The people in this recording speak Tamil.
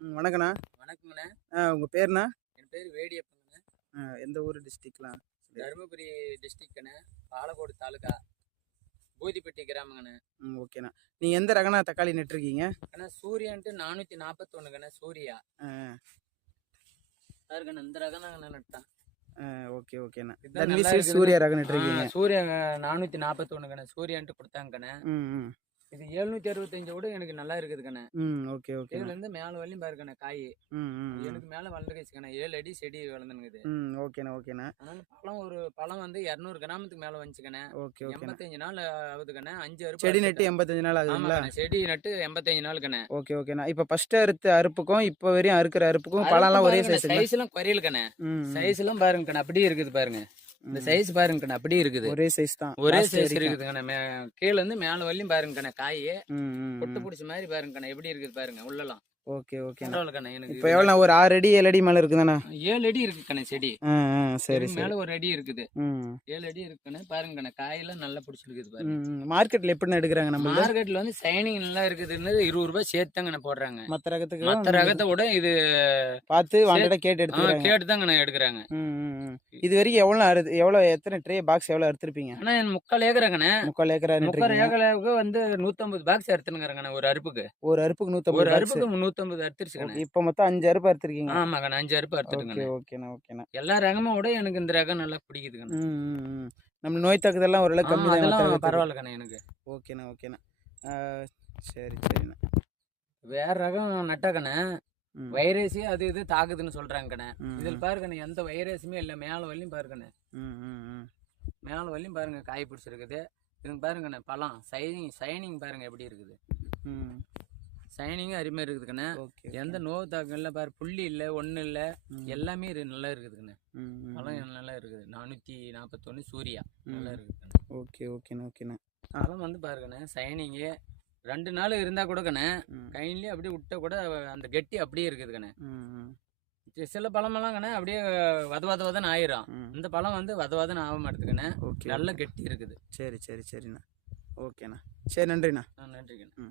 வணக்கண்ணா. வணக்கங்கண்ணே. உங்க பேருண்ணா? என் பேர் வேடியப்பங்கண்ணே. எந்த ஊர் டிஸ்ட்ரிக்ட்லாம்? தருமபுரி டிஸ்ட்ரிக்ட்ண்ணே. பாலக்கோடு தாலுகா, பூதிப்பட்டி கிராமங்கண்ணே. ஓகேண்ணா. நீங்க எந்த ரகண்ணா தக்காளி நட்டுருக்கீங்க? அண்ணா சூர்யான்ட்டு 441ங்கண்ணே. சூர்யா இருக்குண்ணே. இந்த ரகம் தாங்கண்ணே நட்டான். ஓகே ஓகேண்ணா. தன்வி சூர்யா ரகம் நட்டுருக்கீங்க? சூர்யா 441ங்கண்ணே. சூர்யான்ட்டு கொடுத்தாங்கண்ணே. இது 765 விட எனக்கு நல்லா இருக்குதுக்கண்ணே. Okay okay. இதுல இருந்து மேல வரையும் பாருக்கண்ணே காய். எனக்கு மேல வளர்ந்துருச்சுக்கண்ணே. 7 அடி செடி வளர்ந்துனுக்குது. ஓகேண்ணா ஓகேண்ணா. அதனால பழம் வந்து 200 கிராமத்துக்கு மேல வந்துச்சுக்கண்ணே. Okay okay. 85 நாள் ஆகுதுக்கண்ணே. 5 அறுப்பு. செடி நட்டு 85 நாள் ஆகுதுங்களா? செடி நட்டு 85 நாளுக்கண்ணே. ஓகே ஓகேண்ணா. இப்ப ஃபர்ஸ்ட் அறுத்த அறுப்புக்கும் இப்ப வரையும் அறுக்கிற அறுப்புக்கும் பழம்லாம் ஒரே சைஸ் எல்லாம் குறையலக்கண்ணே. சைஸ் எல்லாம் பாருங்கண்ணே அப்படியே இருக்குது பாருங்க. இந்த சைஸ் பாருங்கண்ணே அப்படியே இருக்குது. ஒரே சைஸ் தான். ஒரே சைஸ் இருக்குதுங்கண்ணே. கீழ இருந்து மேல வரையும் பாருங்கண்ணே காய். பொட்டு பிடிச்ச மாதிரி பாருங்கண்ணே எப்படி இருக்குது பாருங்க உள்ளலாம். Okay okay. எனக்கு இப்போ எவ்வளவு ஒரு 6 அடி 7 அடி மேல இருக்குதானே? 7 அடி இருக்குக்கண்ணே செடி. சரி மேல ஒரு அடி இருக்குது. 7 அடி இருக்குண்ணே. பாருங்கண்ணே காயெல்லாம் நல்லா பிடிச்சிருக்குது பாருங்க. மார்க்கெட்ல எப்படி எடுக்கிறாங்க? நம்ம மார்க்கெட்ல வந்து சைனிங் நல்லா இருக்குதுன்னு 20 ரூபாய் சேர்த்தாங்கண்ணே போடுறாங்க. மற்ற ரகத்தை விட இது பார்த்து வாங்கிட்ட கேட்டு தாங்கண்ணே எடுக்கிறாங்க. இது வரைக்கும் எவ்வளவு எத்தனை ட்ரே பாக்ஸ் எவ்வளவு எடுத்திருப்பீங்க? ஆனா 3/4 ஏக்கராங்கண்ணே. 3/4 ஏக்கராவுக்கு வந்து 150 பாக்ஸ் எடுத்துனுங்கிறாங்கண்ணே ஒரு அறுப்புக்கு. ஒரு அறுப்புக்கு 150. ஒரு அறுப்புக்கு 150 அறுத்துருச்சுக்கண்ணே. இப்ப மொத்தம் 5 அறுப்பு அறுத்திருக்கீங்க? ஆமாங்கண்ணே 5 அறுப்பு அறுத்துருக்கேன். ஓகேண்ணா ஓகேண்ணா. எல்லா ரகமும் விட எனக்கு இந்த ரகம் நல்லா பிடிக்குதுங்கண்ணே. நம்ம நோய் தாக்குதெல்லாம் ஓரளவு கம்மி தான். பரவாயில்லக்கண்ணே எனக்கு. ஓகேண்ணா ஓகேண்ணா. சரி சரிண்ணா. வேற ரகம் நட்டாக்கண்ணே வைரஸ் அது இது தாக்குதுன்னு சொல்றாங்கண்ணே. இதில் பாருங்கண்ணே எந்த வைரஸுமே இல்லை. மேல வரையும் பாருங்கண்ணே. மேல வரையும் பாருங்க காய் பிடிச்சிருக்குது. இதுங்க பாருங்கண்ணே பழம் சைனிங் பாருங்க எப்படி இருக்குது. சைனிங்கும் அருமையாக இருக்குதுக்கண்ணே. எந்த நோய் தாக்கம் இல்லை பாரு. புள்ளி இல்லை ஒன்றும் இல்லை. எல்லாமே நல்லா இருக்குதுக்கண்ணே. பழம் நல்லா இருக்குது. 441 சூர்யா நல்லா இருக்குதுண்ணே. ஓகே ஓகேண்ணா ஓகேண்ணா. பழம் வந்து பாருங்கண்ணே சைனிங்கு 2 நாள் இருந்தா கூடக்கண்ணே கையிலேயே அப்படியே விட்ட கூட அந்த கெட்டி அப்படியே இருக்குதுக்கண்ணே. சில பழமெல்லாம் கண்ணே அப்படியே வதன்னு ஆயிரும். இந்த பழம் வந்து வதன்னு ஆக மாட்டேதுக்கண்ணே. நல்ல கெட்டி இருக்குது. சரி சரி சரிண்ணா. ஓகேண்ணா. சரி நன்றிண்ணா. நன்றிங்கண்ணா.